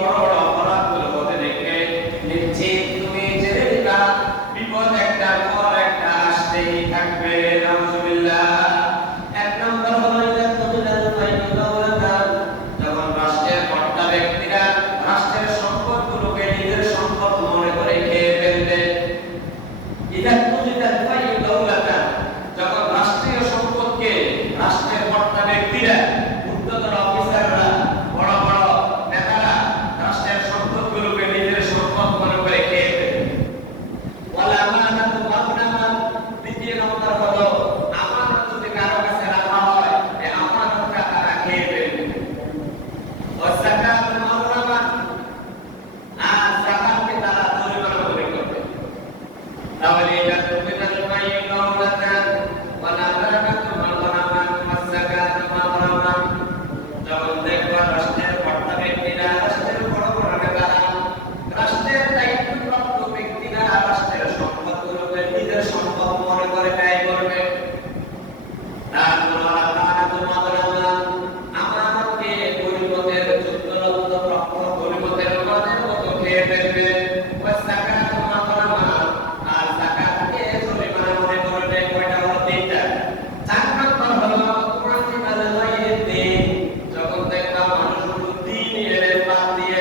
বড় বড় অপরাধগুলো হতে দেখে নিশ্চিত তুমি জেনে নিবা বিপদ একটা পর একটা আসতেই থাকবে। নাউজুবিল্লাহ। এক নম্বর হলো যখন রাষ্ট্রের কর্তা ব্যক্তিরা রাষ্ট্রের সম্পদগুলোকে নিজের সম্পদ মনে করে খেয়ে ফেলবে। যখন রাষ্ট্রীয় সম্পদকে রাষ্ট্রের কর্তা ব্যক্তিরা, উচ্চতর অফিসাররা, বড় বড় নেতারা রাষ্ট্রের সম্পদগুলোকে নিজের সম্পদ মনে করে খেয়ে ফেলবে। দ্বিতীয় নম্বর হলো আমানত যদি কারো কাছে রাখা হয় এই আমানতটা তারা খেয়ে ফেলবে। আর যাকাতকে তারা জরিমানা করে করবে। তাহলে এটা যখন দেখবা রাষ্ট্রের কর্তা ব্যক্তিরা, রাষ্ট্রের বড় বড় নেতারা, রাষ্ট্রের দায়িত্বপ্রাপ্ত ব্যক্তিরা রাষ্ট্রের সম্পদগুলোকে নিজের সম্পদ মনে করে ব্যয় করবে। আমাকে গরিবদের যুদ্ধরত প্রাপ্ত গরিবদের মাঝে মতো খেয়ে ফেলবে। আর যাকাতকে জরিমানা মনে করবে। কয়টা হলো? তিনটা। 4 নম্বর হলো যখন দেখবা মানুষগুলো দ্বীনের বাদ দিয়ে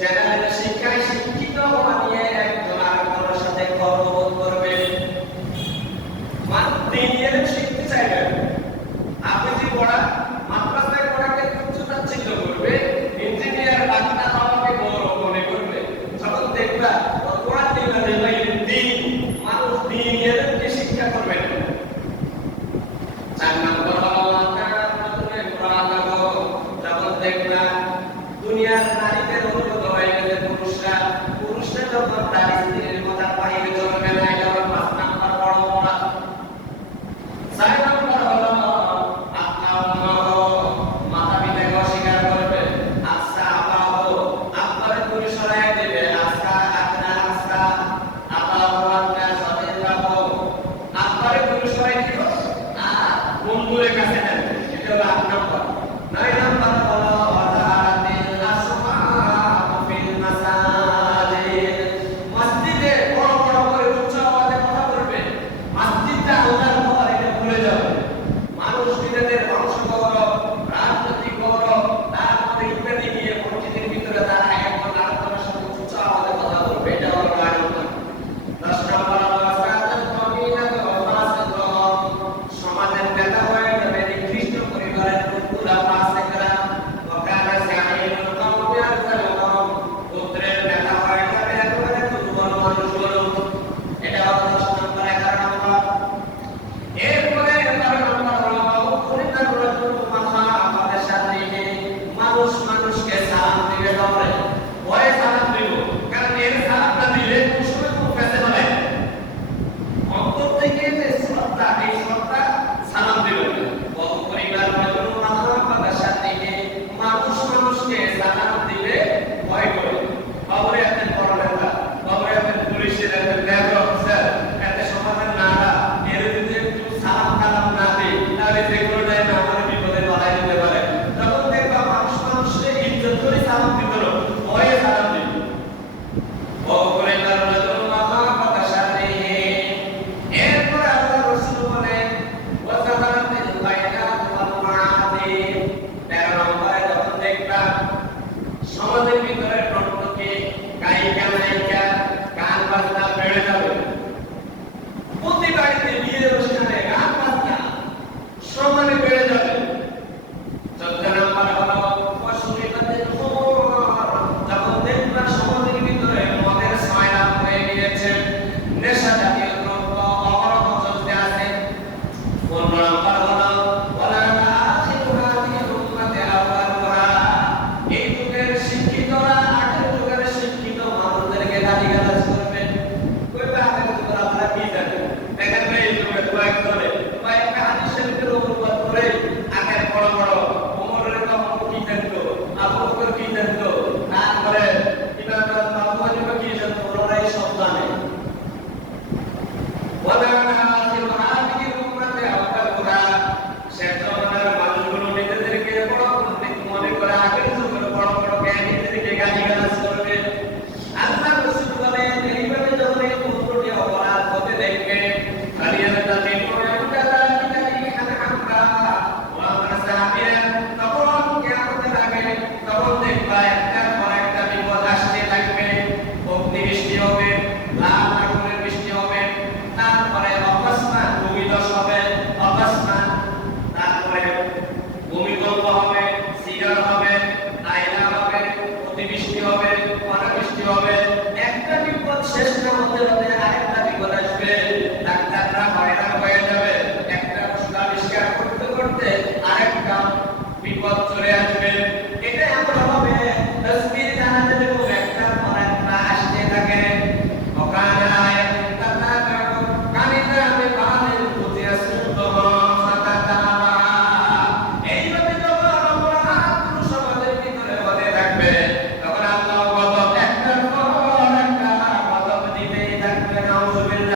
জেনারেল শিক্ষায় শিক্ষিত হওয়া নিয়ে একজন আরেকজনের সাথে গর্ববোধ করবে। দ্বীনের শিখতে চাইবে। আপনি যে পড়া মাদ্রাসায় পড়াকে তুচ্ছ-তাচ্ছিল্য করবে, ইঞ্জিনিয়ার ডাক্তার হওয়াকে গৌরব মনে করবে। যখন দেখবা কোরআন দ্বীন মানুষ দ্বীনকে শিক্ষা করবে না। 4 নম্বর যখন দেখবা দুনিয়ার নারীদের অনুগত হয়ে গেছে পুরুষরা যখন তার স্ত্রীর কথা বাইরে চলবে না, এটা 5 নম্বর বড় অপরাধ। 4 নম্বর হলো মাতা পিতাকে অস্বীকার করবে। আচ্ছা আপা হো আপনার পরিসরায় দেবে। আচ্ছা আপনার আচ্ছা আপা হো আপনার সাথে যাবো আপনার পরিসরায় দিও আর বন্ধুদের কাছে নেবে। এটা হলো 8 নম্বর। 9 নম্বর হলো মসজিদে বড় বড় করে উচ্চ আওয়াজে কথা বলবে। মসজিদটা আল্লাহর ঘর, এটা ভুলে যাবে। মানুষ নিজেদের বংশ গৌরব, রাজনৈতিক গৌরব, তারপরে ইত্যাদি নিয়ে মসজিদের ভিতরে তারা একজন আরেকজনের সাথে উচ্চ আওয়াজে কথা বলবে। এটা হলো 9 নম্বর। 10 নম্বর সমাজের নেতা হয়ে যাবে নিকৃষ্ট পরিবারের লোকগুলা ফাসিকরা। পুত্রের নেতা হয়ে যাবে একেবারে দুর্বল মানুষগুলো। এটা হলো 10 নম্বর। 11 নম্বর। এরপরে 11 নম্বর হলো আমাদের সাথে মানুষ মানুষকে সালাম দিবে। দৌড়ে ভয়ে সালাম দিব, কারণ এর সালামটা দিলে কুসুমে খুব ফেসে বলে অন্তর থেকে যে শ্রদ্ধা, এই শ্রদ্ধা সালাম দিবে। বহু পরিবার আমাদের সাথে মানুষ মানুষকে সালাম দিলে ভয় করে। খবরে এত বড় নেতা, খবরে এত পুলিশের এত ন্যায় অফিসার, এত সমাজের নারা, এর যদি একটু সালাম কালাম না দিই তাহলে যে কোনো টাইমে আমার বিপদে বাধাই দিতে পারে। তখন দেখবা মানুষ মানুষকে ইজ্জত করে সালাম দিত, ভয়ে সালাম দিত। বহু পরিবার আমাদের সাথে। এরপরে আল্লাহ রাসূল বলেন ওয়াসালাতিল বাইনাত ওয়াল মাআদিন। 13 নম্বরে যখন দেখবা সমাজের ভিতরে টকটকে গায়িকা নায়িকা গান বাজনা বেড়ে যাবে। প্রতি বাড়িতে বিয়ের অনুষ্ঠানে গান বাজনা সমানে বেড়ে যাবে। 14 নম্বর হলো অসুবিধাদের যখন দেখবা সমাজের ভিতরে মদের সয়লাব হয়ে গিয়েছে, নেশা জাতীয় দ্রব্য অবরোধ চলতে আছে। 15 নম্বর হলো এই যুগের শিক্ষিতরা সৃষ্টি হবে। একটা বিপদ শেষ না হতে হতে